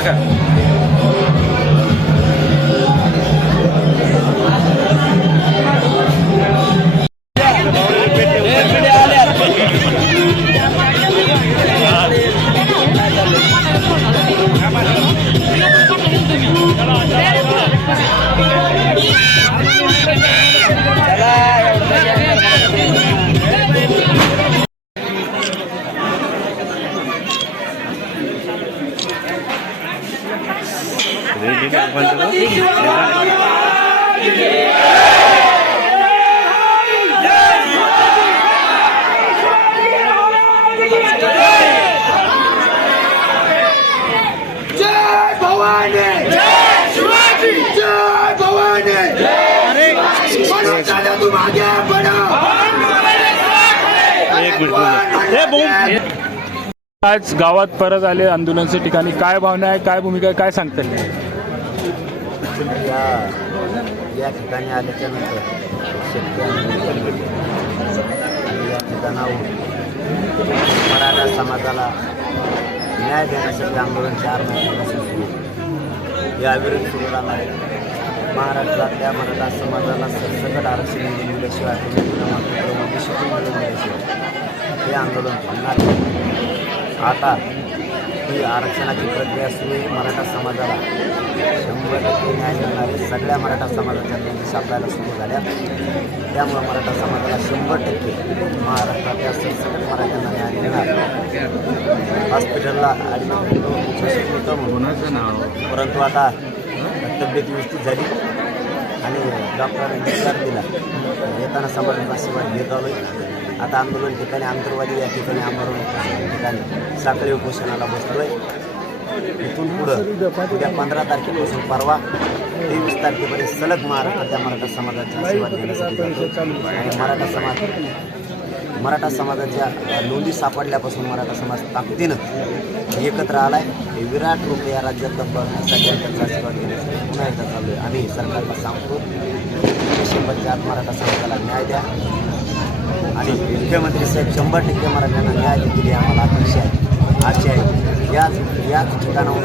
silakan. Jalan, आज गावात परत आले आंदोलनाच्या ठिकाणी. काय भावना आहे? काय भूमिका आहे? काय सांगता या या ठिकाणी आल्याच्यानंतर शेतकऱ्यांनी आणि या ठिकाणाहून मराठा समाजाला न्याय देण्यासाठी आंदोलन चार महिन्यापासून सुरू आहे. या विरोध सुरू झाला आहे. महाराष्ट्रातल्या मराठा समाजाला सरसकट आरक्षण दिल्याशिवाय भविष्यातून मिळून दिल्याशिवाय हे आंदोलन थांबणार आता ही आरक्षणाची प्रक्रिया सुरू आहे. मराठा समाजाला शंभर टक्के न्याय मिळणार आहे सगळ्या मराठा समाजाच्या नोंदी सापडायला सुरू झाल्या. त्यामुळं मराठा समाजाला शंभर टक्के महाराष्ट्रातल्या सरसकट मराठ्यांना न्याय मिळणार. हॉस्पिटलला होतो म्हणून परंतु आता तब्येत व्यवस्थित झाली. आणि डॉक्टरांनी डिस्चार्ज दिला. येताना समाजाचा आशीर्वाद घेत आलो आता आंदोलन ठिकाणी आंतरवादी या ठिकाणी आंदोलन ठिकाणी साखळी उपोषणाला बसलोय. इथून पुढं उद्या पंधरा तारखेपासून परवा तेवीस तारखेपर्यंत सलग महाराष्ट्रातल्या मराठा समाजाचा आशीर्वाद घेण्यासाठी आणि मराठा समाज मराठा समाजाच्या नोंदी सापडल्यापासून मराठा समाज ताकदीनं एकत्र आलाय. आहे विराट रूप या राज्यात बघण्यासाठी आशीर्वाद घेण्यासाठी पुन्हा एकदा चालू आहे आम्ही सरकारला सांगतो डिसेंबरच्या आत मराठा समाजाला न्याय द्या. आणि मुख्यमंत्री साहेब शंभर टक्के मराठ्यांना न्याय देतील आम्हाला अपेक्षा आहे आशा आहे. याच याच ठिकाणाहून